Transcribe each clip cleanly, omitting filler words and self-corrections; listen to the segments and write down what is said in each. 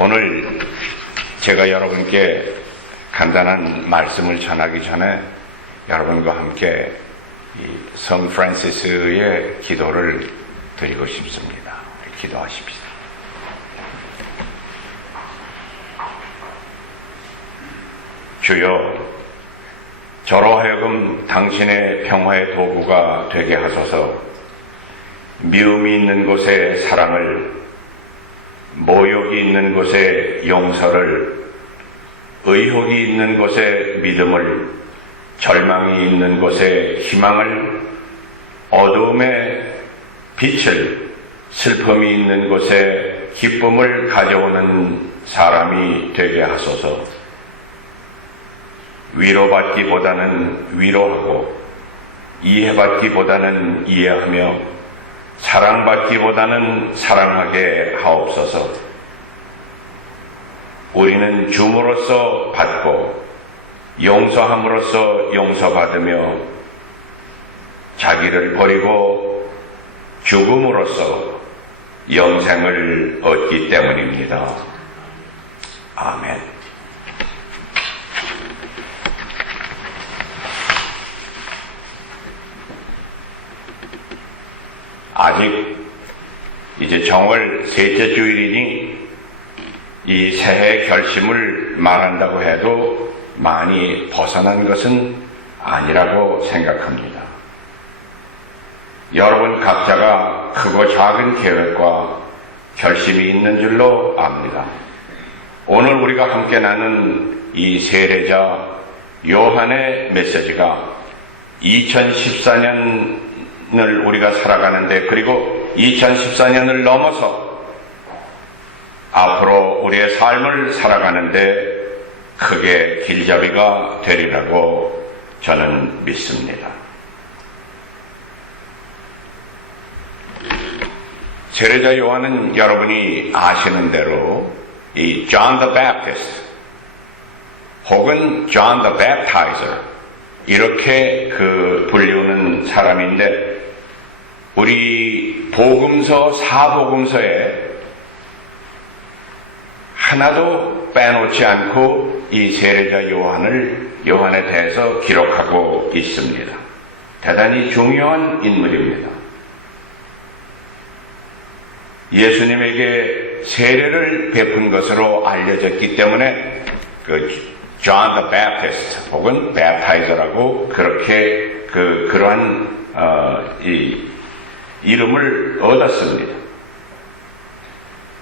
오늘 제가 여러분께 간단한 말씀을 전하기 전에 여러분과 함께 성 프란시스의 기도를 드리고 싶습니다. 기도하십시다. 주여, 저로 하여금 당신의 평화의 도구가 되게 하소서. 미움이 있는 곳에 사랑을, 모욕이 있는 곳에 용서를, 의혹이 있는 곳에 믿음을, 절망이 있는 곳에 희망을, 어두움에 빛을, 슬픔이 있는 곳에 기쁨을 가져오는 사람이 되게 하소서. 위로받기보다는 위로하고, 이해받기보다는 이해하며, 사랑받기보다는 사랑하게 하옵소서. 우리는 줌으로써 받고 용서함으로써 용서받으며 자기를 버리고 죽음으로써 영생을 얻기 때문입니다. 아멘. 아직 이제 정월 셋째 주일이니 이 새해 결심을 말한다고 해도 많이 벗어난 것은 아니라고 생각합니다. 여러분 각자가 크고 작은 계획과 결심이 있는 줄로 압니다. 오늘 우리가 함께 나눈 이 세례자 요한의 메시지가 2014년을 우리가 살아가는데, 그리고 2014년을 넘어서 앞으로 우리의 삶을 살아가는데 크게 길잡이가 되리라고 저는 믿습니다. 세례자 요한은 여러분이 아시는 대로 이 John the Baptist 혹은 John the Baptizer 이렇게 불리우는 사람인데, 우리 복음서 사복음서에 하나도 빼놓지 않고 이 세례자 요한에 대해서 기록하고 있습니다. 대단히 중요한 인물입니다. 예수님에게 세례를 베푼 것으로 알려졌기 때문에 John the Baptist 혹은 Baptizer라고 그렇게 그러한 이 이름을 얻었습니다.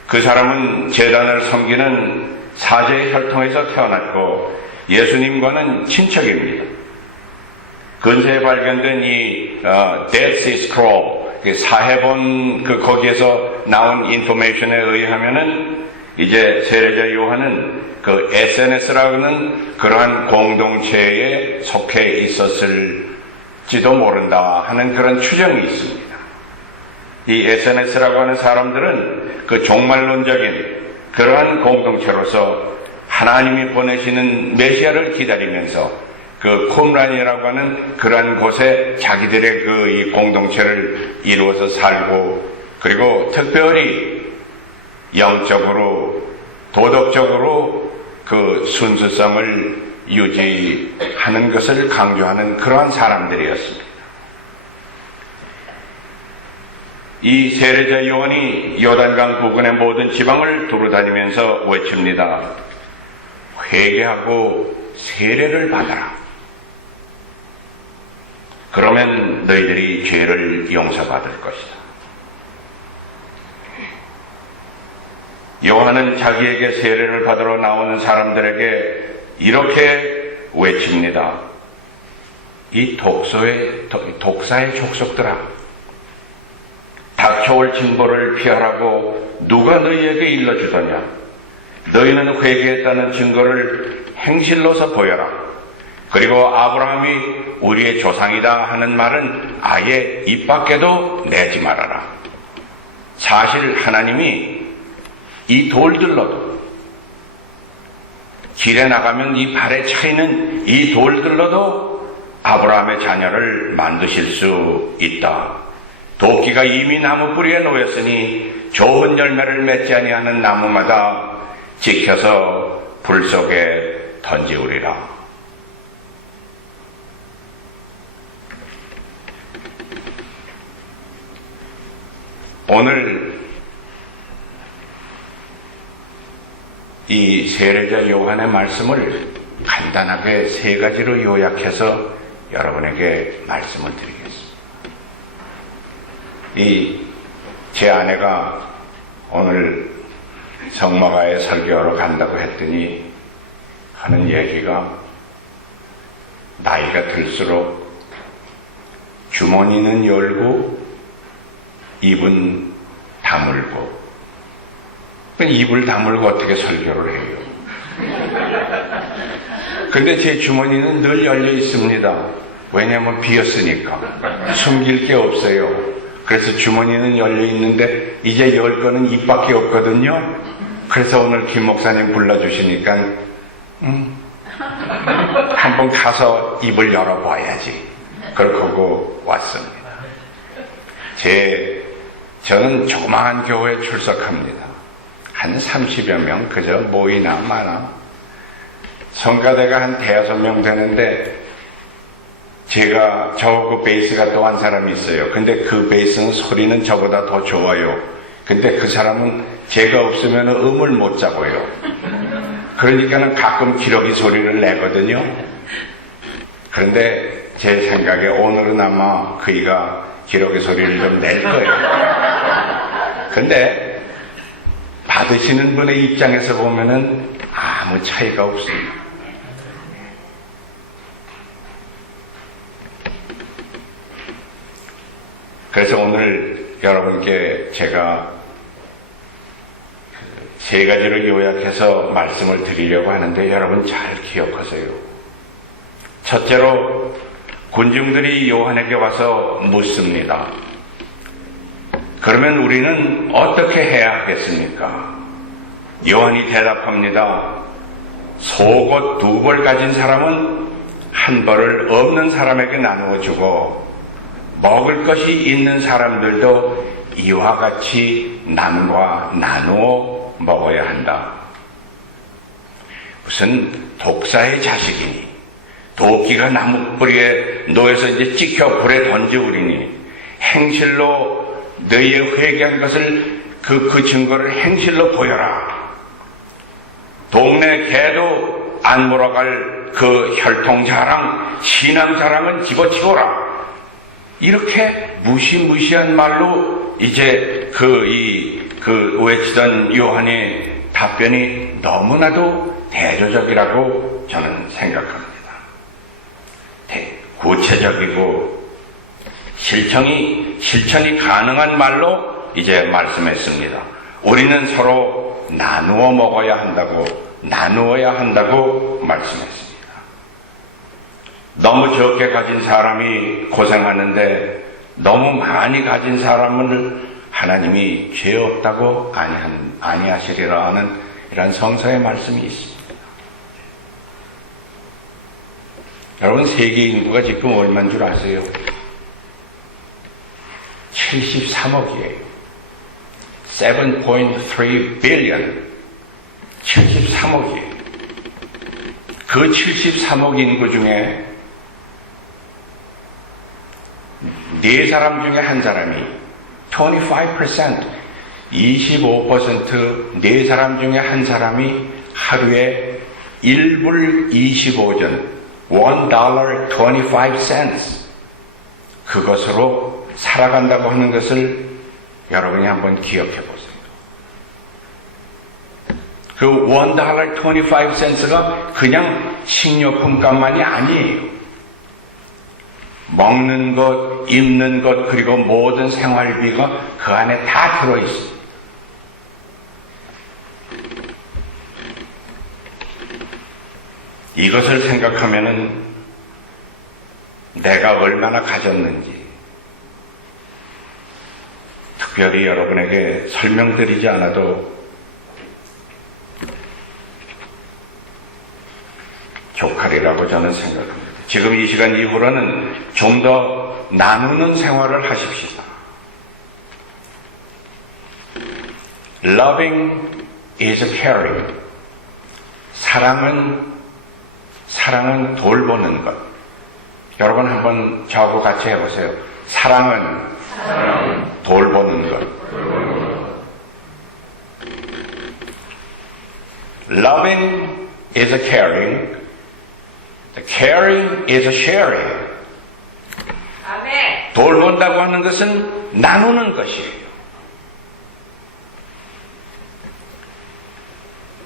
그 사람은 제단을 섬기는 사제의 혈통에서 태어났고 예수님과는 친척입니다. 근세에 발견된 이 Dead Sea Scroll, 사해본 거기에서 나온 인포메이션에 의하면은 이제 세례자 요한은 SNS라는 그러한 공동체에 속해 있었을지도 모른다 하는 그런 추정이 있습니다. 이 SNS라고 하는 사람들은 종말론적인 그러한 공동체로서 하나님이 보내시는 메시아를 기다리면서 쿰란이라고 하는 그러한 곳에 자기들의 이 공동체를 이루어서 살고, 그리고 특별히 영적으로 도덕적으로 순수성을 유지하는 것을 강조하는 그러한 사람들이었습니다. 이 세례자 요한이 요단강 부근의 모든 지방을 두루다니면서 외칩니다. 회개하고 세례를 받아라. 그러면 너희들이 죄를 용서받을 것이다. 요한은 자기에게 세례를 받으러 나오는 사람들에게 이렇게 외칩니다. 이 독사의 족속들아, 닥쳐올 징벌을 피하라고 누가 너희에게 일러주더냐? 너희는 회개했다는 증거를 행실로서 보여라. 그리고 아브라함이 우리의 조상이다 하는 말은 아예 입 밖에도 내지 말아라. 사실 하나님이 이 돌들로도, 길에 나가면 이 발에 차이는 이 돌들로도 아브라함의 자녀를 만드실 수 있다. 도끼가 이미 나무 뿌리에 놓였으니 좋은 열매를 맺지 아니하는 나무마다 지켜서 불 속에 던지우리라. 오늘 이 세례자 요한의 말씀을 간단하게 세 가지로 요약해서 여러분에게 말씀을 드리겠습니다. 제 아내가 오늘 성마가에 설교하러 간다고 했더니 하는 얘기가 나이가 들수록 주머니는 열고 입은 다물고, 입을 다물고 어떻게 설교를 해요? 근데 제 주머니는 늘 열려 있습니다. 왜냐하면 비었으니까. 숨길 게 없어요. 그래서 주머니는 열려 있는데 이제 열 거는 입밖에 없거든요. 그래서 오늘 김 목사님 불러주시니까 한번 가서 입을 열어봐야지. 그러고 왔습니다. 저는 조그마한 교회에 출석합니다. 한 30여 명 그저 모이나 마나. 성가대가 한 5명 되는데 저하고 베이스가 또 한 사람이 있어요. 근데 그 베이스는 소리는 저보다 더 좋아요. 근데 그 사람은 제가 없으면 음을 못 잡아요. 그러니까는 가끔 기러기 소리를 내거든요. 그런데 제 생각에 오늘은 아마 그이가 기러기 소리를 좀 낼 거예요. 근데 받으시는 분의 입장에서 보면은 아무 차이가 없습니다. 그래서 오늘 여러분께 제가 세 가지를 요약해서 말씀을 드리려고 하는데 여러분 잘 기억하세요. 첫째로 군중들이 요한에게 와서 묻습니다. 그러면 우리는 어떻게 해야 하겠습니까? 요한이 대답합니다. 속옷 2벌 가진 사람은 1벌을 없는 사람에게 나누어 주고 먹을 것이 있는 사람들도 이와 같이 나누어 먹어야 한다. 무슨 독사의 자식이니 도끼가 나무 뿌리에 놓여서 이제 찍혀 불에 던져우리니 행실로 너희의 회개한 것을 그 증거를 행실로 보여라. 동네 개도 안 몰아갈 그 혈통 자랑, 신앙 자랑은 집어치워라. 이렇게 무시무시한 말로 이제 외치던 요한의 답변이 너무나도 대조적이라고 저는 생각합니다. 구체적이고 실천이 가능한 말로 이제 말씀했습니다. 우리는 서로 나누어야 한다고 말씀했습니다. 너무 적게 가진 사람이 고생하는데 너무 많이 가진 사람을 하나님이 죄 없다고 아니하시리라 하는 이런 성서의 말씀이 있습니다. 여러분, 세계 인구가 지금 얼마인 줄 아세요? 73억이에요. 7.3 billion. 73억이에요. 그 73억 인구 중에 4사람 중에 한 사람이 25%, 4사람 중에 한 사람이 하루에 1불 25전, $1.25 그것으로 살아간다고 하는 것을 여러분이 한번 기억해 보세요. 그 $1.25가 그냥 식료품값만이 아니에요. 먹는 것, 입는 것, 그리고 모든 생활비가 그 안에 다 들어있습니다. 이것을 생각하면은 내가 얼마나 가졌는지 특별히 여러분에게 설명드리지 않아도 족하리라고 저는 생각합니다. 지금 이 시간 이후로는 좀 더 나누는 생활을 하십시다. Loving is caring. 사랑은 돌보는 것. 여러분 한번 저하고 같이 해보세요. 사랑은 돌보는 것. Loving is a caring. The caring is a sharing. 아멘. 돌본다고 하는 것은 나누는 것이에요.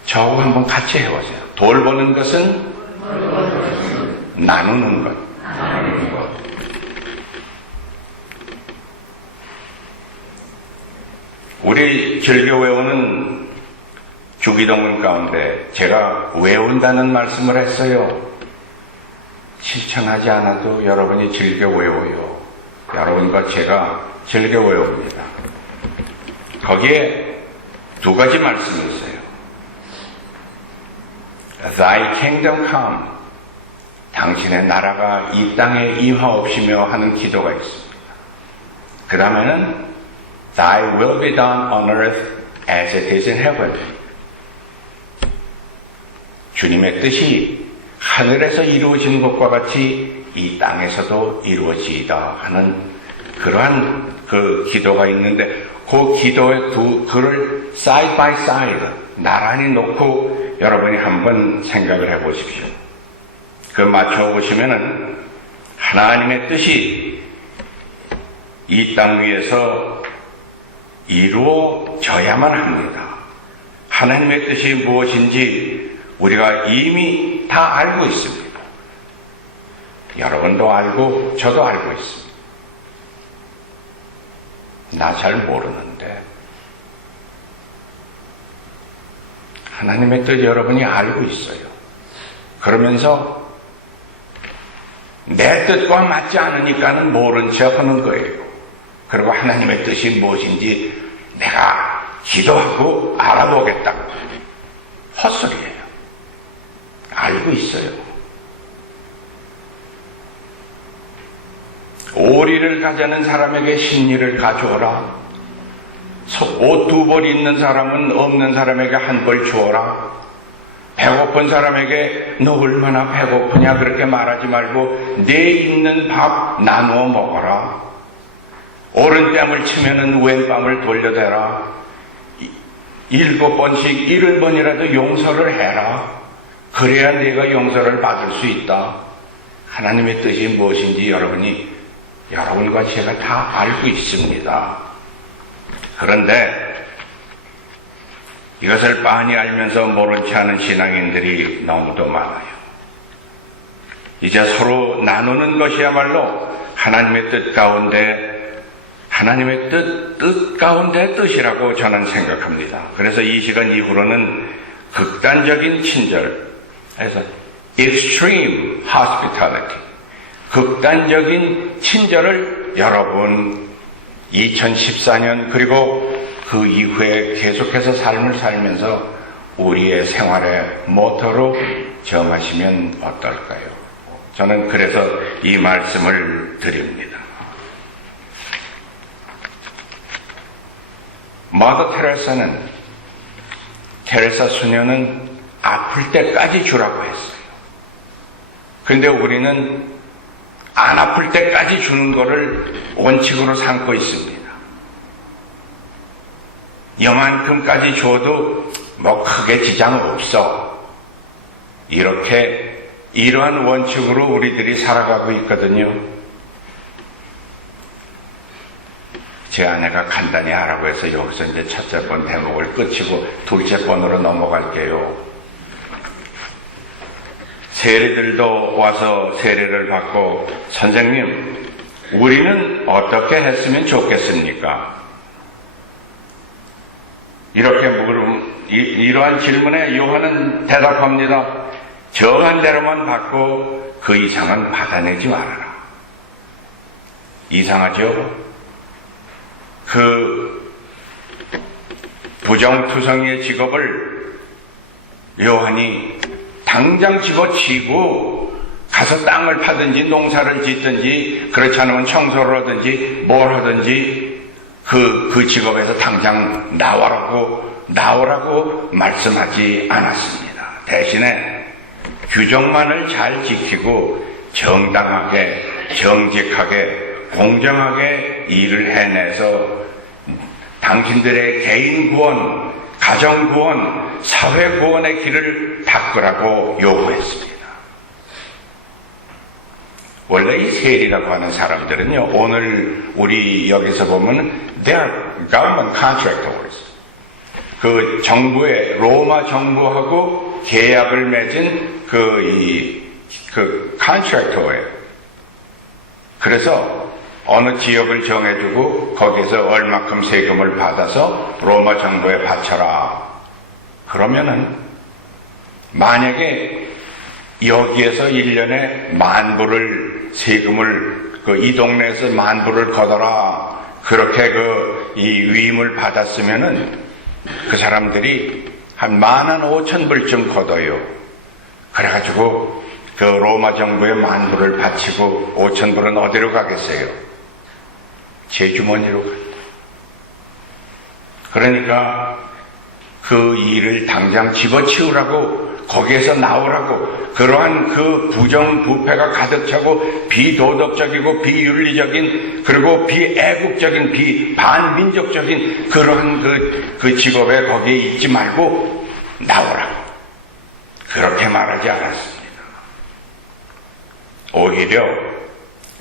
저하고 한번 같이 해보세요. 돌보는 것은 나누는 것. 우리 즐겨 외우는 주기도문 가운데 제가 외운다는 말씀을 했어요. 실천하지 않아도 여러분이 즐겨 외워요. 여러분과 제가 즐겨 외웁니다. 거기에 두 가지 말씀이 있어요. Thy kingdom come. 당신의 나라가 이 땅에 임하옵시며 하는 기도가 있습니다. 그 다음에는 Thy will be done on earth as it is in heaven. 주님의 뜻이 하늘에서 이루어지는 것과 같이 이 땅에서도 이루어지이다 하는 그러한 그 기도가 있는데 그 기도의 그를 side by side 나란히 놓고 여러분이 한번 생각을 해 보십시오. 그 맞춰 보시면은 하나님의 뜻이 이 땅 위에서 이루어져야만 합니다. 하나님의 뜻이 무엇인지 우리가 이미 다 알고 있습니다. 여러분도 알고 저도 알고 있습니다. 나 잘 모르는데 하나님의 뜻 여러분이 알고 있어요. 그러면서 내 뜻과 맞지 않으니까는 모른 척 하는 거예요. 그리고 하나님의 뜻이 무엇인지 내가 기도하고 알아보겠다. 헛소리예요. 알고 있어요. 오리를 가자는 사람에게 신리를 가져오라. 옷 2벌 있는 사람은 없는 사람에게 1벌 주어라. 배고픈 사람에게 너 얼마나 배고프냐 그렇게 말하지 말고 내 있는 밥 나누어 먹어라. 오른 뺨을 치면은 왼 뺨을 돌려대라. 7번씩 70번이라도 용서를 해라. 그래야 네가 용서를 받을 수 있다. 하나님의 뜻이 무엇인지 여러분과 제가 다 알고 있습니다. 그런데 이것을 빤히 알면서 모른 체 하는 신앙인들이 너무도 많아요. 이제 서로 나누는 것이야말로 하나님의 뜻 가운데 뜻 가운데 뜻이라고 저는 생각합니다. 그래서 이 시간 이후로는 극단적인 친절, 그래서 extreme hospitality, 극단적인 친절을 여러분 2014년 그리고 그 이후에 계속해서 삶을 살면서 우리의 생활의 모토로 정하시면 어떨까요? 저는 그래서 이 말씀을 드립니다. 마더 테레사 수녀는 아플 때까지 주라고 했어요. 그런데 우리는 안 아플 때까지 주는 것을 원칙으로 삼고 있습니다. 요만큼까지 줘도 뭐 크게 지장 없어. 이러한 원칙으로 우리들이 살아가고 있거든요. 제 아내가 간단히 하라고 해서 여기서 이제 첫째 번 대목을 끝이고 둘째 번으로 넘어갈게요. 세례들도 와서 세례를 받고 선생님, 우리는 어떻게 했으면 좋겠습니까? 이렇게 물으면 이러한 질문에 요한은 대답합니다. 정한 대로만 받고 그 이상은 받아내지 말아라. 이상하죠? 그 부정투성이의 직업을 요한이 당장 집어치고 가서 땅을 파든지 농사를 짓든지 그렇지 않으면 청소를 하든지 뭘 하든지 그 직업에서 당장 나오라고 말씀하지 않았습니다. 대신에 규정만을 잘 지키고 정당하게, 정직하게, 공정하게 일을 해내서 당신들의 개인 구원, 가정 구원, 사회 구원의 길을 닦으라고 요구했습니다. 원래 이 세리라고 하는 사람들은요, 오늘 우리 여기서 보면 they're government contractors. 그 정부의, 로마 정부하고 계약을 맺은 그 contractor예요. 그래서 어느 지역을 정해주고 거기서 얼마큼 세금을 받아서 로마 정부에 바쳐라. 그러면은 만약에 여기에서 1년에 10,000불을 세금을 이 동네에서 10,000불을 걷어라. 그렇게 이 위임을 받았으면은 그 사람들이 한 15,000불쯤 걷어요. 그래가지고 그 로마 정부에 10,000불을 바치고 5,000불은 어디로 가겠어요? 제 주머니로 간다. 그러니까 그 일을 당장 집어치우라고, 거기에서 나오라고, 그러한 그 부정부패가 가득 차고 비도덕적이고 비윤리적인, 그리고 비애국적인, 비반민족적인 그러한 그 직업에 거기에 있지 말고 나오라고, 그렇게 말하지 않았습니다. 오히려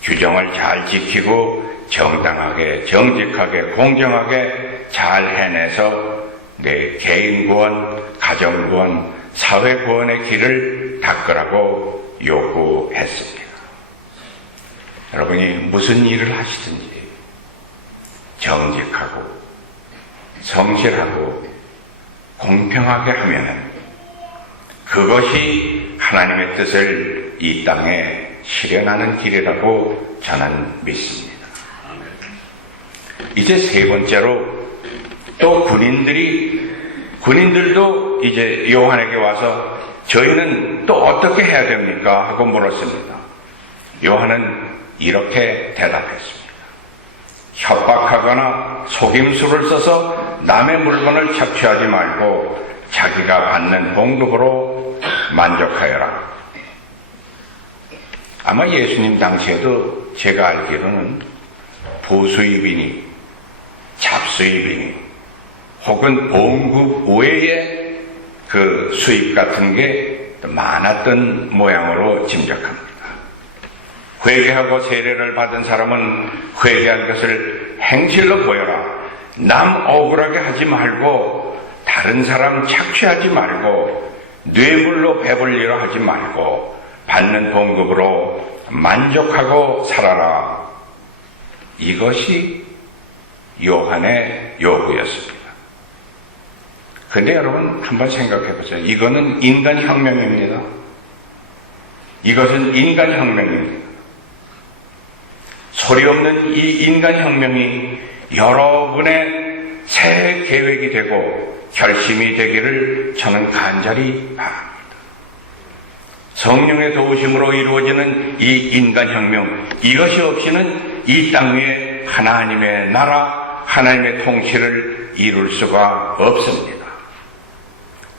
규정을 잘 지키고 정당하게, 정직하게, 공정하게 잘 해내서 내 개인 구원, 가정 구원, 사회 구원의 길을 닦으라고 요구했습니다. 여러분이 무슨 일을 하시든지 정직하고 성실하고 공평하게 하면은 그것이 하나님의 뜻을 이 땅에 실현하는 길이라고 저는 믿습니다. 이제 세 번째로 또 군인들도 이제 요한에게 와서 저희는 또 어떻게 해야 됩니까? 하고 물었습니다. 요한은 이렇게 대답했습니다. 협박하거나 속임수를 써서 남의 물건을 착취하지 말고 자기가 받는 봉급으로 만족하여라. 아마 예수님 당시에도 제가 알기로는 부수입이니 잡수입이니 혹은 봉급 외에 그 수입 같은 게 많았던 모양으로 짐작합니다. 회개하고 세례를 받은 사람은 회개한 것을 행실로 보여라. 남 억울하게 하지 말고, 다른 사람 착취하지 말고, 뇌물로 배불리려 하지 말고, 받는 봉급으로 만족하고 살아라. 이것이 요한의 요구였습니다. 근데 여러분 한번 생각해 보세요. 이거는 인간혁명입니다. 이것은 인간혁명입니다. 소리 없는 이 인간혁명이 여러분의 새 계획이 되고 결심이 되기를 저는 간절히 바랍니다. 성령의 도우심으로 이루어지는 이 인간혁명, 이것이 없이는 이 땅 위에 하나님의 나라, 하나님의 통치를 이룰 수가 없습니다.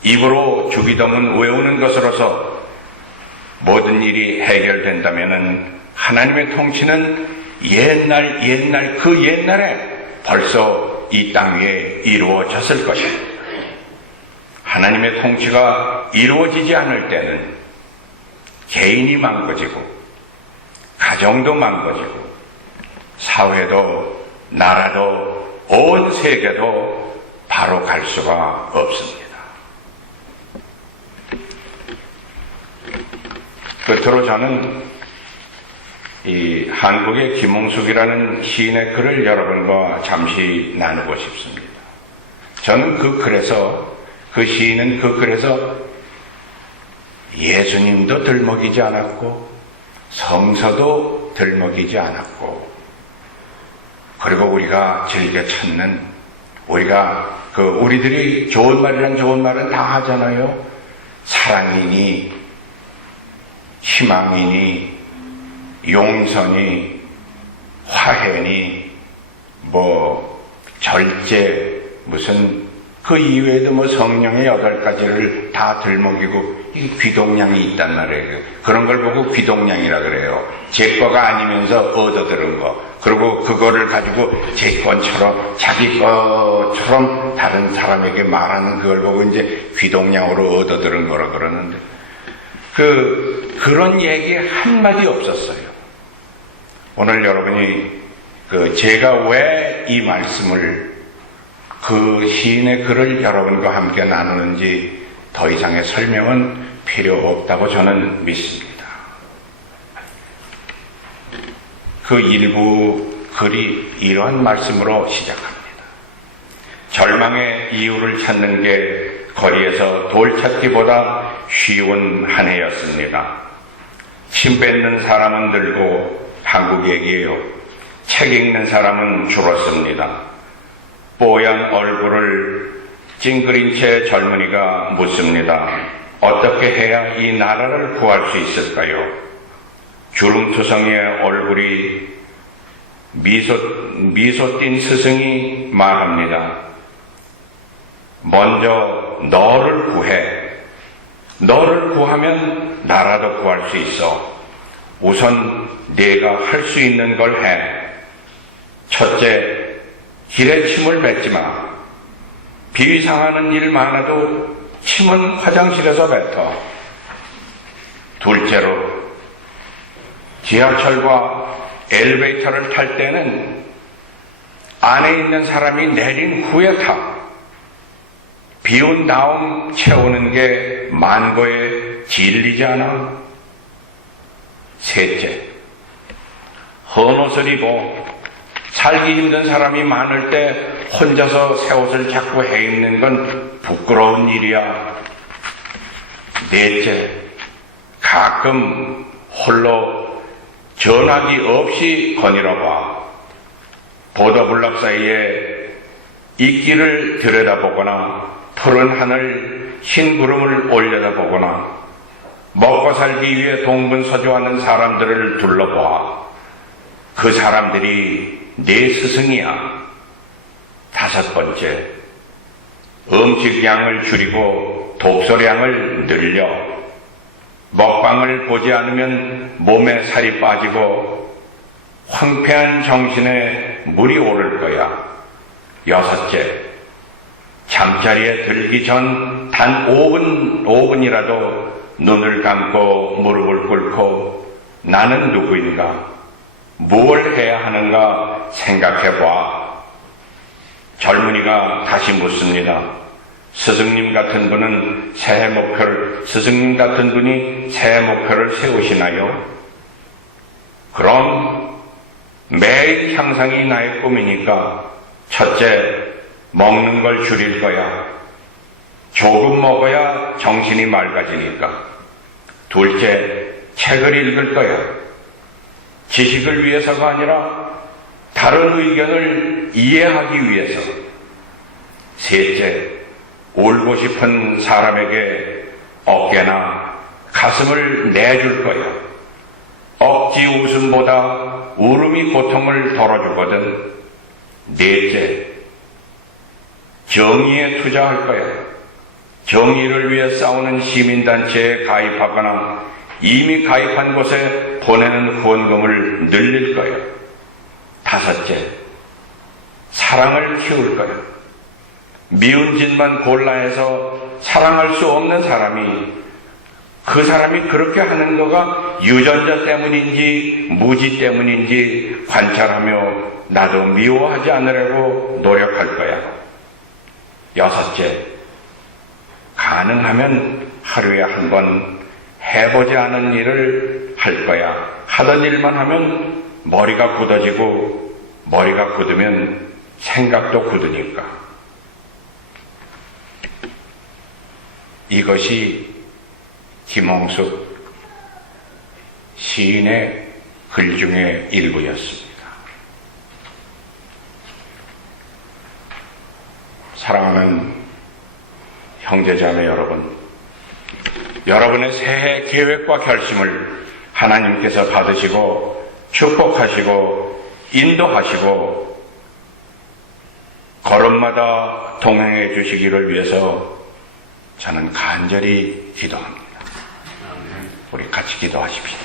입으로 주기도문 외우는 것으로서 모든 일이 해결된다면 하나님의 통치는 옛날 그 옛날에 벌써 이 땅 위에 이루어졌을 것입니다. 하나님의 통치가 이루어지지 않을 때는 개인이 망가지고 가정도 망가지고 사회도 나라도 온 세계도 바로 갈 수가 없습니다. 끝으로 저는 이 한국의 김홍숙이라는 시인의 글을 여러분과 잠시 나누고 싶습니다. 저는 그 시인은 그 글에서 예수님도 들먹이지 않았고 성서도 들먹이지 않았고, 그리고 우리가 즐겨 찾는, 우리들이 좋은 말이란 좋은 말은 다 하잖아요. 사랑이니 희망이니 용서니 화해니 절제, 무슨 그 이외에도 뭐 성령의 8가지를 다 들먹이고 이 귀동냥이 있단 말이에요. 그런 걸 보고 귀동냥이라 그래요. 제 거가 아니면서 얻어들은 거. 그리고 그거를 가지고 제 것처럼 자기 것처럼 다른 사람에게 말하는 그걸 보고 이제 귀동냥으로 얻어들은 거라 그러는데 그런 얘기 한마디 없었어요. 오늘 여러분이 제가 왜 이 말씀을 그 시인의 글을 여러분과 함께 나누는지 더 이상의 설명은 필요 없다고 저는 믿습니다. 그 일부 글이 이러한 말씀으로 시작합니다. 절망의 이유를 찾는 게 거리에서 돌 찾기보다 쉬운 한 해였습니다. 침 뱉는 사람은 늘고 한국 얘기예요. 책 읽는 사람은 줄었습니다. 뽀얀 얼굴을 찡그린 채 젊은이가 묻습니다. 어떻게 해야 이 나라를 구할 수 있을까요? 주름투성이의 얼굴이 미소 띈 스승이 말합니다. 먼저 너를 구해. 너를 구하면 나라도 구할 수 있어. 우선 네가 할 수 있는 걸 해. 첫째, 길에 침을 뱉지 마. 비위 상하는 일 많아도 침은 화장실에서 뱉어. 둘째로, 지하철과 엘리베이터를 탈 때는 안에 있는 사람이 내린 후에 타. 비운 다음 채우는 게 만고의 진리지 않아? 셋째, 헌옷을 입어. 살기 힘든 사람이 많을 때 혼자서 새 옷을 자꾸 해입는 건 부끄러운 일이야. 넷째, 가끔 홀로 전화기 없이 거닐어봐. 보도블럭 사이에 이끼를 들여다보거나 푸른 하늘 흰 구름을 올려다보거나 먹고 살기 위해 동분서주하는 사람들을 둘러봐. 그 사람들이 내 스승이야. 다섯 번째, 음식량을 줄이고 독서량을 늘려. 먹방을 보지 않으면 몸에 살이 빠지고 황폐한 정신에 물이 오를 거야. 여섯째, 잠자리에 들기 전 단 5분이라도 눈을 감고 무릎을 꿇고 나는 누구인가? 무엇을 해야 하는가 생각해봐. 젊은이가 다시 묻습니다. 스승님 같은 분이 새해 목표를 세우시나요? 그럼 매일 향상이 나의 꿈이니까 첫째, 먹는 걸 줄일 거야. 조금 먹어야 정신이 맑아지니까. 둘째, 책을 읽을 거야. 지식을 위해서가 아니라 다른 의견을 이해하기 위해서. 셋째, 울고 싶은 사람에게 어깨나 가슴을 내줄 거야. 억지 웃음보다 울음이 고통을 덜어주거든. 넷째, 정의에 투자할 거야. 정의를 위해 싸우는 시민단체에 가입하거나 이미 가입한 곳에 보내는 후원금을 늘릴 거야. 다섯째, 사랑을 키울 거야. 미운 짓만 골라 해서 사랑할 수 없는 사람이 그 사람이 그렇게 하는 거가 유전자 때문인지 무지 때문인지 관찰하며 나도 미워하지 않으려고 노력할 거야. 여섯째, 가능하면 하루에 한 번 해보지 않은 일을 할 거야. 하던 일만 하면 머리가 굳어지고 머리가 굳으면 생각도 굳으니까. 이것이 김홍숙 시인의 글 중에 일부였습니다. 사랑하는 형제자매 여러분, 여러분의 새해 계획과 결심을 하나님께서 받으시고 축복하시고 인도하시고 걸음마다 동행해 주시기를 위해서 저는 간절히 기도합니다. 우리 같이 기도하십시다.